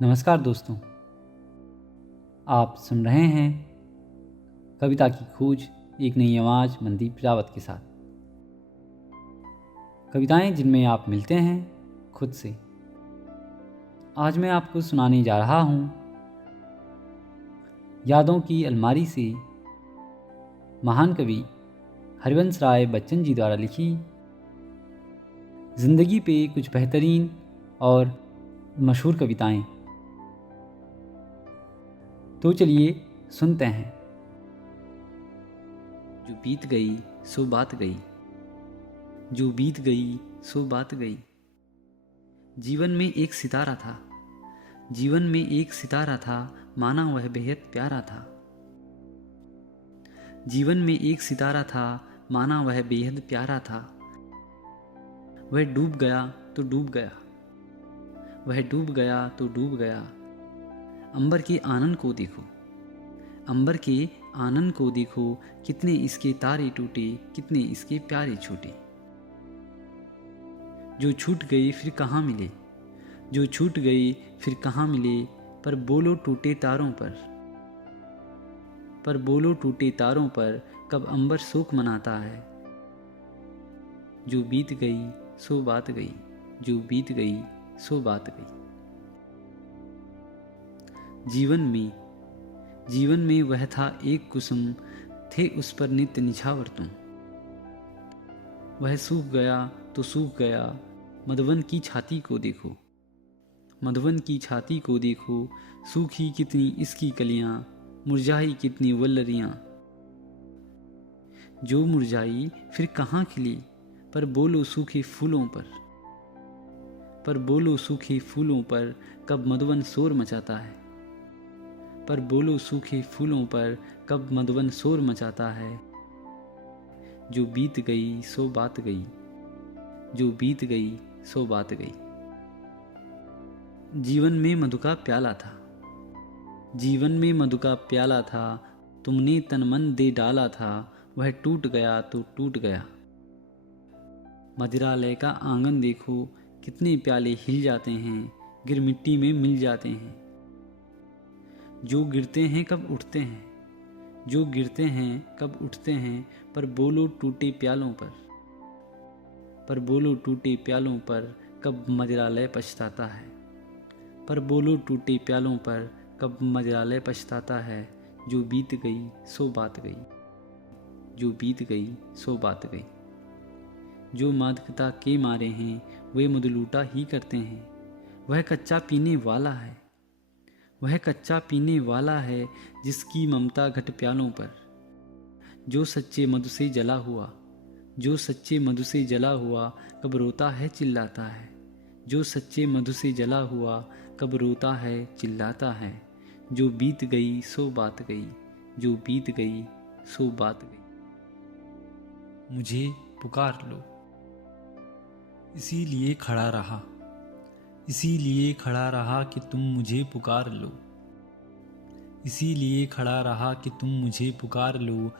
नमस्कार दोस्तों, आप सुन रहे हैं कविता की खोज, एक नई आवाज़ मनदीप प्रजावत के साथ। कविताएं जिनमें आप मिलते हैं खुद से। आज मैं आपको सुनाने जा रहा हूँ यादों की अलमारी से महान कवि हरिवंश राय बच्चन जी द्वारा लिखी ज़िंदगी पे कुछ बेहतरीन और मशहूर कविताएं। तो चलिए सुनते हैं। जो बीत गई सो बात गई, जो बीत गई सो बात गई। जीवन में एक सितारा था, जीवन में एक सितारा था, माना वह बेहद प्यारा था। जीवन में एक सितारा था, माना वह बेहद प्यारा था। वह डूब गया तो डूब गया, वह डूब गया तो डूब गया। अंबर के आनंद को देखो, अंबर के आनंद को देखो, कितने इसके तारे टूटे, कितने इसके प्यारे छूटे। जो छूट गई फिर कहाँ मिले, जो छूट गई फिर कहाँ मिले। पर बोलो टूटे तारों पर बोलो टूटे तारों पर, कब अंबर शोक मनाता है। जो बीत गई सो बात गई, जो बीत गई सो बात गई। जीवन में वह था एक कुसुम, थे उस पर नित्य निछावर तुम। वह सूख गया तो सूख गया, मधुवन की छाती को देखो, मधुवन की छाती को देखो। सूखी कितनी इसकी कलियां, मुरझाई कितनी वल्लरियां। जो मुरझाई फिर कहाँ खिली, पर बोलो सूखे फूलों पर बोलो सूखे फूलों पर, कब मधुवन शोर मचाता है। पर बोलो सूखे फूलों पर, कब मधुवन शोर मचाता है। जो बीत गई सो बात गई, जो बीत गई सो बात गई। जीवन में मधु का प्याला था, जीवन में मधु का प्याला था, तुमने तन मन दे डाला था। वह टूट गया तो टूट गया। मदिरालय का आंगन देखो, कितने प्याले हिल जाते हैं, गिर मिट्टी में मिल जाते हैं। जो गिरते हैं कब उठते हैं, जो गिरते हैं कब उठते हैं। पर बोलो टूटे प्यालों पर बोलो टूटे प्यालों पर, कब मदिरालय पछताता है। पर बोलो टूटे प्यालों पर, कब मदिरालय पछताता है। जो बीत गई सो बात गई, जो बीत गई सो बात गई। जो मादकता के मारे हैं, वे मधुलूटा ही करते हैं। वह कच्चा पीने वाला है, वह कच्चा पीने वाला है, जिसकी ममता घट प्यालों पर। जो सच्चे मधु से जला हुआ, जो सच्चे मधु से जला हुआ, कब रोता है चिल्लाता है। जो सच्चे मधु से जला हुआ, कब रोता है चिल्लाता है। जो बीत गई सो बात गई, जो बीत गई सो बात गई। मुझे पुकार लो, इसीलिए खड़ा रहा, इसीलिए खड़ा रहा कि तुम मुझे पुकार लो, इसीलिए खड़ा रहा कि तुम मुझे पुकार लो।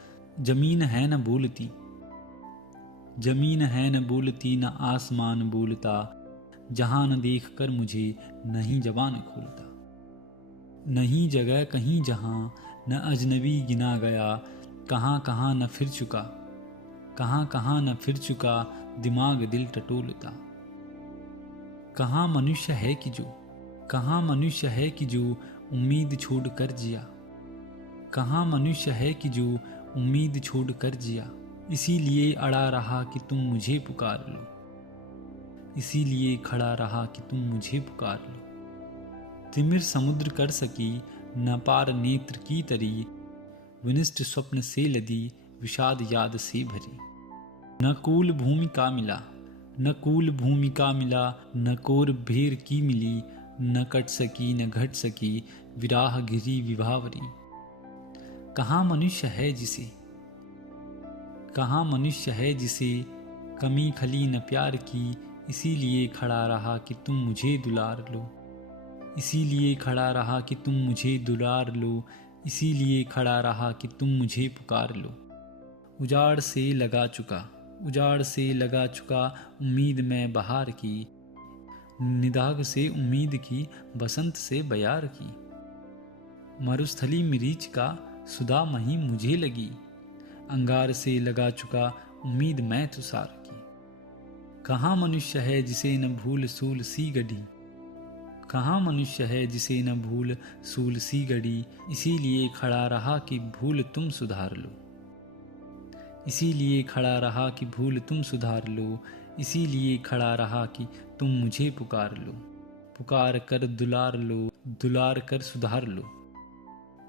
जमीन है न बोलती, जमीन है न बोलती, न आसमान बोलता, जहां न देख कर मुझे नहीं जबान खोलता। नहीं जगह कहीं जहां न अजनबी गिना गया, कहाँ कहाँ न फिर चुका, कहाँ कहाँ न फिर चुका, दिमाग दिल टटोलता। कहाँ मनुष्य है कि जो, कहाँ मनुष्य है कि जो उम्मीद छोड़ कर जिया, कहाँ मनुष्य है कि जो उम्मीद छोड़ कर जिया। इसीलिए अड़ा रहा कि तुम मुझे पुकार लो, इसीलिए खड़ा रहा कि तुम मुझे पुकार लो। तिमिर समुद्र कर सकी न पार नेत्र की तरी, विनिष्ट स्वप्न से लदी विषाद याद से भरी। न कूल भूमि का मिला, न कूल भूमि का मिला, न कोर भेर की मिली, न कट सकी न घट सकी विराह घिरी विभावरी। कहाँ मनुष्य है जिसे, कहाँ मनुष्य है जिसे कमी खली न प्यार की। इसीलिए खड़ा रहा कि तुम मुझे दुलार लो, इसीलिए खड़ा रहा कि तुम मुझे दुलार लो, इसीलिए खड़ा रहा कि तुम मुझे पुकार लो। उजाड़ से लगा चुका, उजाड़ से लगा चुका उम्मीद में बहार की, निदाग से उम्मीद की, बसंत से बयार की। मरुस्थली मिरीच का सुधा मही मुझे लगी, अंगार से लगा चुका उम्मीद मैं तुषार की। कहाँ मनुष्य है जिसे न भूल सूल सी गढ़ी, कहाँ मनुष्य है जिसे न भूल सूल सी गढ़ी। इसीलिए खड़ा रहा कि भूल तुम सुधार लो, इसीलिए खड़ा रहा कि भूल तुम सुधार लो। इसीलिए खड़ा रहा कि तुम मुझे पुकार लो, पुकार कर दुलार लो, दुलार कर सुधार लो।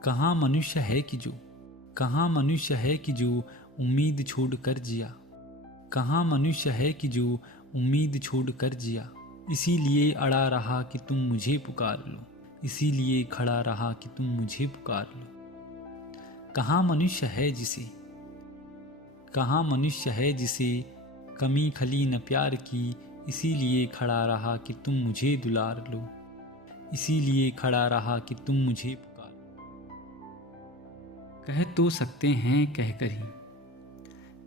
कहाँ मनुष्य है कि जो, कहाँ मनुष्य है कि जो उम्मीद छोड़ कर जिया, कहाँ मनुष्य है कि जो उम्मीद छोड़ कर जिया। इसीलिए अड़ा रहा कि तुम मुझे पुकार लो, इसीलिए खड़ा रहा कि तुम मुझे पुकार लो। कहाँ मनुष्य है जिसे, कहाँ मनुष्य है जिसे कमी खली न प्यार की। इसीलिए खड़ा रहा कि तुम मुझे दुलार लो, इसीलिए खड़ा रहा कि तुम मुझे पुकार लो। कह तो सकते हैं कहकर ही,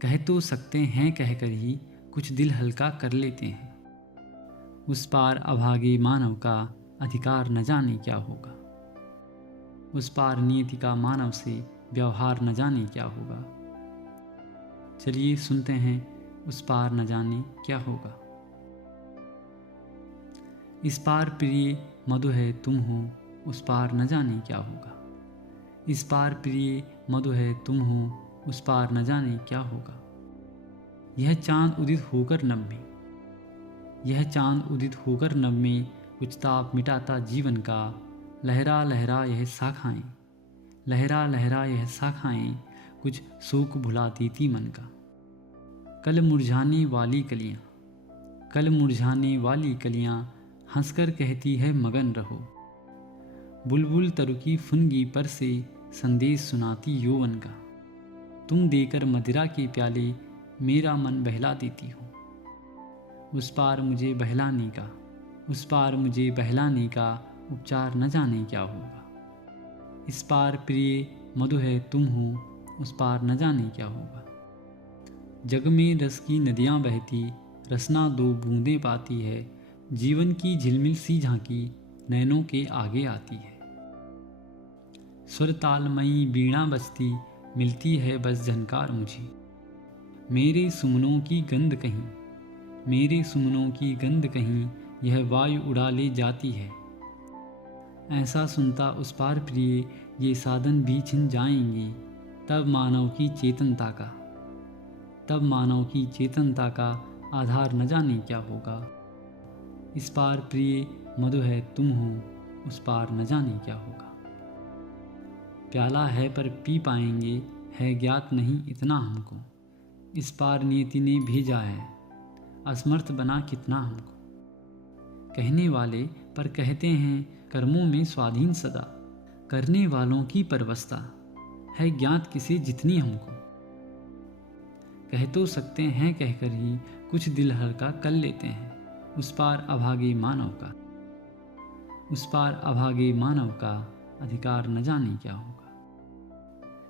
कह तो सकते हैं कहकर ही कुछ दिल हल्का कर लेते हैं। उस पार अभागे मानव का अधिकार न जाने क्या होगा, उस पार नियति का मानव से व्यवहार न जाने क्या होगा। चलिए सुनते हैं उस पार न जाने क्या होगा। इस पार प्रिय मधु है तुम हो, उस पार न जाने क्या होगा। इस पार प्रिय मधु है तुम हो, उस पार न जाने क्या होगा। यह चांद उदित होकर नभ में, यह चांद उदित होकर नभ में कुछ ताप मिटाता जीवन का। लहरा लहरा यह शाखाएं, लहरा लहरा यह शाखाएं कुछ शोक भुला देती मन का। कल मुरझाने वाली कलियां, कल मुरझाने वाली कलियां हंसकर कहती है मगन रहो। बुलबुल तरुकी फुनगी पर से संदेश सुनाती यौवन का। तुम देकर मदिरा के प्याले मेरा मन बहला देती हो। उस पार मुझे बहलाने का, उस पार मुझे बहलाने का उपचार न जाने क्या होगा। इस पार प्रिय मधु है तुम हो, उस पार न जाने क्या होगा। जग में रस की नदियाँ बहती, रसना दो बूंदें पाती है। जीवन की झिलमिल सी झांकी नैनों के आगे आती है। स्वर तालमयी वीणा बजती मिलती है बस झनकार मुझे। मेरे सुमनों की गंध कहीं, मेरे सुमनों की गंध कहीं यह वायु उड़ा ले जाती है। ऐसा सुनता उस पार प्रिय ये साधन भी छिन जाएंगे। तब मानव की चेतनता का, तब मानव की चेतनता का आधार न जाने क्या होगा। इस पार प्रिय मधु है तुम हो, उस पार न जाने क्या होगा। प्याला है पर पी पाएंगे, है ज्ञात नहीं इतना हमको। इस पार नियति ने भेजा है, असमर्थ बना कितना हमको। कहने वाले पर कहते हैं कर्मों में स्वाधीन सदा। करने वालों की परवस्ता है ज्ञात किसे जितनी हमको। कह तो सकते हैं कहकर ही कुछ दिल हल्का कर लेते हैं। उस पार अभागे मानव का, उस पार अभागे मानव का अधिकार न जाने क्या होगा।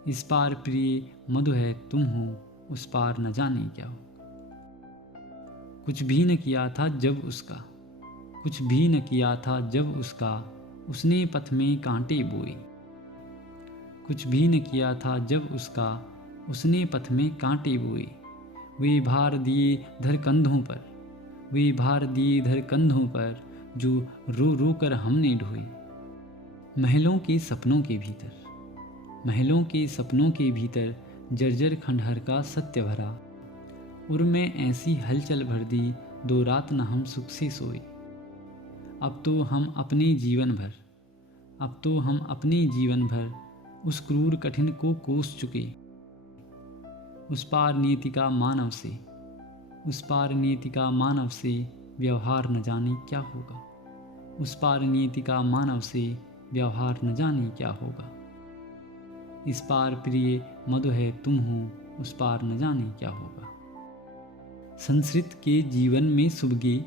इस पार प्रिय मधु है तुम हो, उस पार न जाने क्या होगा। कुछ भी न किया था जब उसका, कुछ भी न किया था जब उसका उसने पथ में कांटे बोए। कुछ भी न किया था जब उसका उसने पथ में कांटे बोए। वे भार दिए धर कंधों पर, वे भार दिए धर कंधों पर जो रो रो कर हमने ढोए। महलों के सपनों के भीतर, महलों के सपनों के भीतर जर्जर खंडहर का सत्य भरा। उर में ऐसी हलचल भर दी दो रात न हम सुख से सोए। अब तो हम अपने जीवन भर, अब तो हम अपने जीवन भर उस क्रूर कठिन को कोस चुके। उस पार नियति का मानव से, उस पार नियति का मानव से व्यवहार न जाने क्या होगा। उस पार नियति का मानव से व्यवहार न जाने क्या होगा। इस पार प्रिय मधु है तुम हो, उस पार न जाने क्या होगा। संस्कृत के जीवन में सुबगे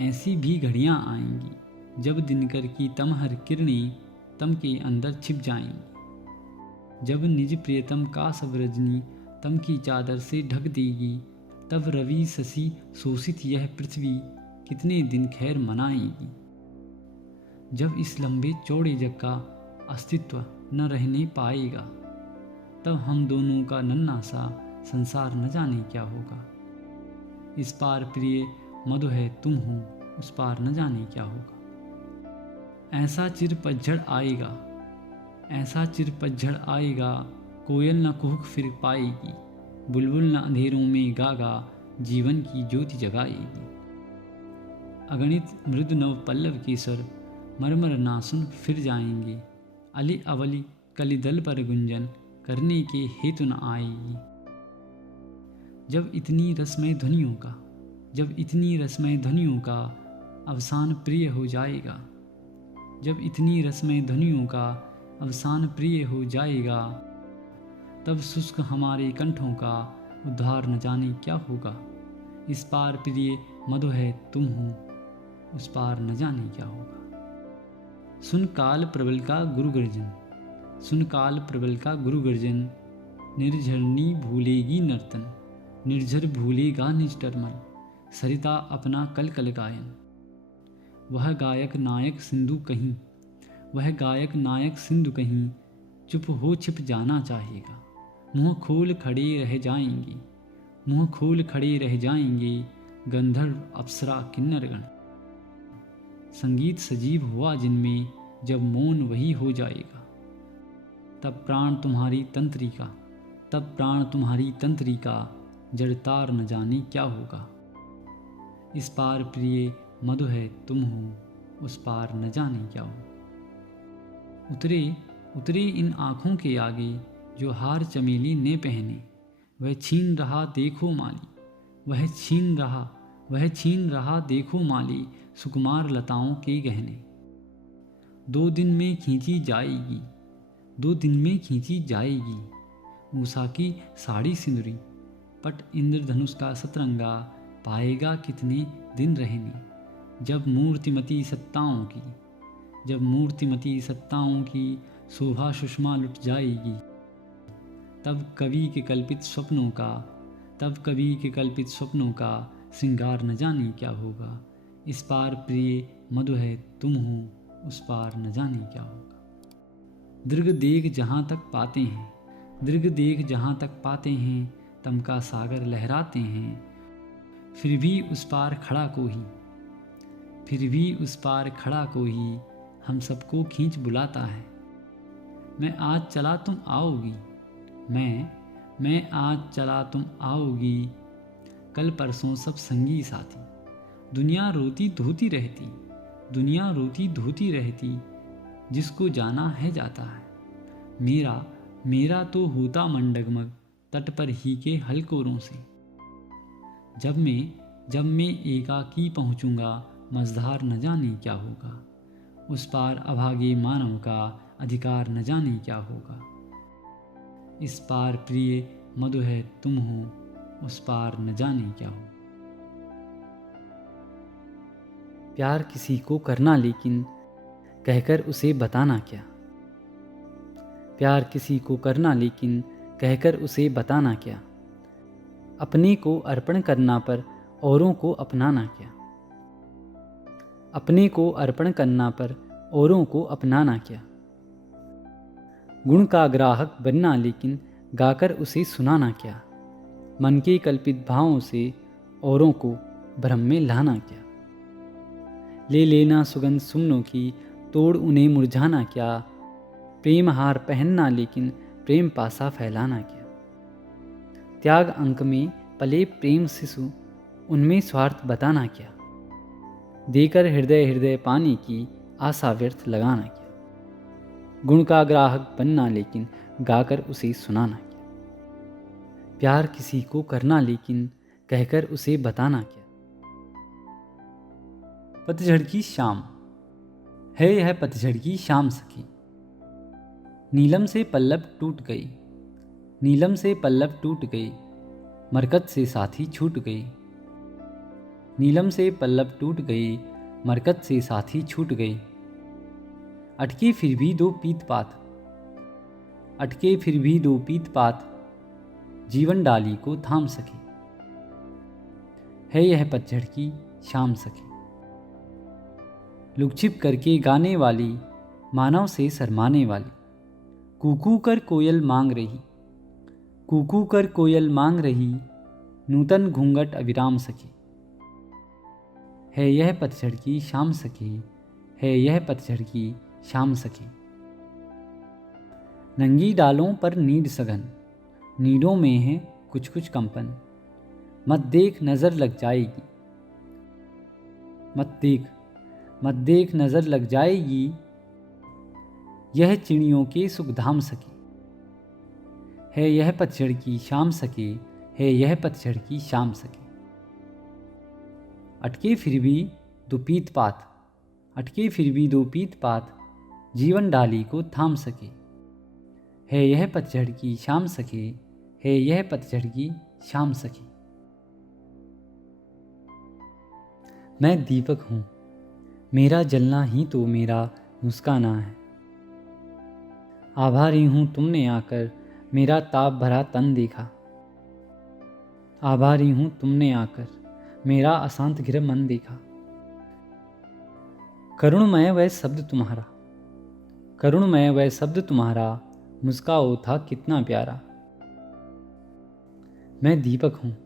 ऐसी भी घड़ियां आएंगी जब दिनकर की तमहर किरणें तम के अंदर छिप जाएंगी। जब निज प्रियतम का सब रजनी तम की चादर से ढक देगी, तब रवि शशि शोषित यह पृथ्वी कितने दिन खैर मनाएगी। जब इस लंबे चौड़े जग का अस्तित्व न रहने पाएगा, तब हम दोनों का नन्हा सा संसार न जाने क्या होगा। इस पार प्रिय मधु है तुम हो, उस पार न जाने क्या होगा। ऐसा चिर पतझड़ आएगा, ऐसा चिर पतझड़ आएगा, कोयल न कुहक फिर पाएगी, बुलबुल न अंधेरों में गागा जीवन की ज्योति जगाएगी। अगणित मृदु नव पल्लव के स्वर मरमर ना सुन फिर जाएंगे, अली अवली कलिदल पर गुंजन करने के हेतु न आएगी। जब इतनी रसमय ध्वनियों का, जब इतनी रसमय ध्वनियों का अवसान प्रिय हो जाएगा, जब इतनी रसमय ध्वनियों का अवसान प्रिय हो जाएगा, तब शुष्क हमारे कंठों का उद्धार न जाने क्या होगा। इस पार प्रिय मधु है तुम हो, उस पार न जाने क्या होगा। सुन काल प्रबल का गुरु गर्जन, सुन काल प्रबल का गुरु गर्जन, निर्झरनी भूलेगी नर्तन, निर्झर भूलेगा निज टरमल, सरिता अपना कल कल गायन। वह गायक नायक सिंधु कहीं, वह गायक नायक सिंधु कहीं, चुप हो छिप जाना चाहेगा। मुँह खोल खड़े रह जाएंगे, मुँह खोल खड़े रह जाएंगे, गंधर्व अप्सरा किन्नरगण। संगीत सजीव हुआ जिनमें, जब मौन वही हो जाएगा, तब प्राण तुम्हारी तंत्रिका, तब प्राण तुम्हारी तंत्रिका, जड़तार न जाने क्या होगा। इस पार प्रिय मधु है तुम हो, उस पार न जाने क्या हो। उतरे उतरे इन आँखों के आगे जो हार चमेली ने पहने, वह छीन रहा देखो माली, वह छीन रहा, वह छीन रहा देखो माली, सुकुमार लताओं के गहने। 2 दिन में खींची जाएगी, 2 दिन में खींची जाएगी, मूसा की साड़ी सिंदूरी, पट इंद्रधनुष का सतरंगा, पाएगा कितने दिन रहने। जब मूर्तिमती सत्ताओं की, जब मूर्तिमती सत्ताओं की शोभा सुषमा लुट जाएगी, तब कवि के कल्पित स्वप्नों का, तब कवि के कल्पित स्वप्नों का श्रृंगार न जाने क्या होगा। इस पार प्रिय मधु है तुम हो, उस पार न जाने क्या होगा। दीर्घ देख जहाँ तक पाते हैं, दीर्घ देख जहाँ तक पाते हैं, तम का सागर लहराते हैं, फिर भी उस पार खड़ा कोई, फिर भी उस पार खड़ा कोई हम सबको खींच बुलाता है। मैं आज चला तुम आओगी, मैं आज चला तुम आओगी, कल परसों सब संगी साथी। दुनिया रोती धोती रहती, दुनिया रोती धोती रहती, जिसको जाना है जाता है। मेरा मेरा तो होता मन डगमग, तट पर ही के हलकोरों से। जब मैं एकाकी पहुँचूँगा, मझधार न जाने क्या होगा। उस पार अभागे मानव का अधिकार न जाने क्या होगा। इस पार प्रिय मधु है तुम हो, उस पार न जाने क्या हो। प्यार किसी को करना लेकिन कहकर उसे बताना क्या। प्यार किसी को करना लेकिन कहकर उसे बताना क्या। अपने को अर्पण करना पर औरों को अपनाना क्या। अपने को अर्पण करना पर औरों को अपनाना क्या। गुण का ग्राहक बनना लेकिन गाकर उसे सुनाना क्या। मन के कल्पित भावों से औरों को भ्रम में लाना क्या। ले लेना सुगंध सुमनों की, तोड़ उन्हें मुरझाना क्या। प्रेम हार पहनना लेकिन प्रेम पासा फैलाना क्या। त्याग अंक में पले प्रेम शिशु, उनमें स्वार्थ बताना क्या। देकर हृदय हृदय पाने की आशा व्यर्थ लगाना क्या। गुण का ग्राहक बनना लेकिन गाकर उसे सुनाना क्या। प्यार किसी को करना लेकिन कहकर उसे बताना क्या। पतझड़ की शाम है यह पतझड़ की शाम सखी। नीलम से पल्लव टूट गई, नीलम से पल्लव टूट गई, मरकत से साथी छूट गई। नीलम से पल्लव टूट गई, मरकत से साथी छूट गई। अटके फिर भी दो पीत पात, अटके फिर भी दो पीत पात, जीवन डाली को थाम सके। है यह पतझड़ की शाम सखी। लुक-छिप करके गाने वाली, मानव से शर्माने वाली। कूकू कर कोयल मांग रही, कूकू कर कोयल मांग रही, नूतन घूंघट अविराम सखी। है यह पतझड़ की शाम सखी, है यह पतझड़ की शाम सखी। नंगी डालों पर नीड सघन, नीडों में है कुछ कुछ कंपन। मत देख नज़र लग जाएगी, मत देख नज़र लग जाएगी, यह चिड़ियों के सुखधाम सखी। है यह पतझड़ की शाम सखी, है यह पतझड़ की शाम सखी। अटके फिर भी दो पीत पात, अटके फिर भी दो पीत पात, जीवन डाली को थाम सके। है यह पतझड़ की शाम सखी, है यह पतझड़ की शाम सखी। मैं दीपक हूँ, मेरा जलना ही तो मेरा मुस्काना है। आभारी हूँ तुमने आकर मेरा ताप भरा तन देखा। आभारी हूँ तुमने आकर मेरा अशांत घिर मन देखा। करुणमय वह शब्द तुम्हारा, करुणमय वह शब्द तुम्हारा, मुस्काओ था कितना प्यारा। मैं दीपक हूँ,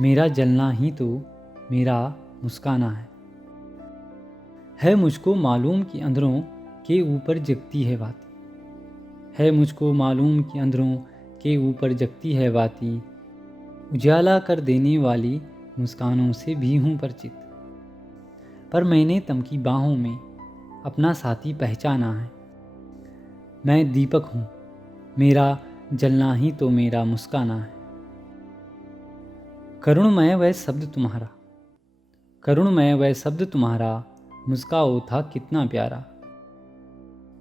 मेरा जलना ही तो मेरा मुस्काना है मुझको मालूम कि अंधरों के ऊपर जगती है बाती। है मुझको मालूम कि अंधरों के ऊपर जगती है बाती। उजाला कर देने वाली मुस्कानों से भी हूँ परिचित। पर मैंने तम की बाहों में अपना साथी पहचाना है। मैं दीपक हूँ, मेरा जलना ही तो मेरा मुस्काना है। करुणमय वह शब्द तुम्हारा, करुणमय वह शब्द तुम्हारा, मुस्काओ था कितना प्यारा।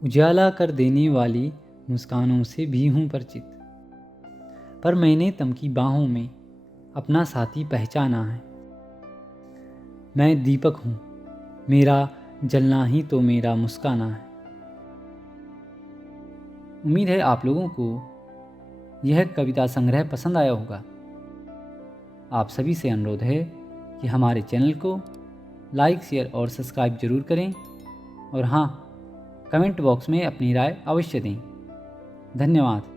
उजाला कर देने वाली मुस्कानों से भी हूँ परिचित। पर मैंने तम की बाहों में अपना साथी पहचाना है। मैं दीपक हूँ, मेरा जलना ही तो मेरा मुस्काना है। उम्मीद है आप लोगों को यह कविता संग्रह पसंद आया होगा। आप सभी से अनुरोध है कि हमारे चैनल को लाइक, शेयर और सब्सक्राइब जरूर करें और हाँ, कमेंट बॉक्स में अपनी राय अवश्य दें। धन्यवाद।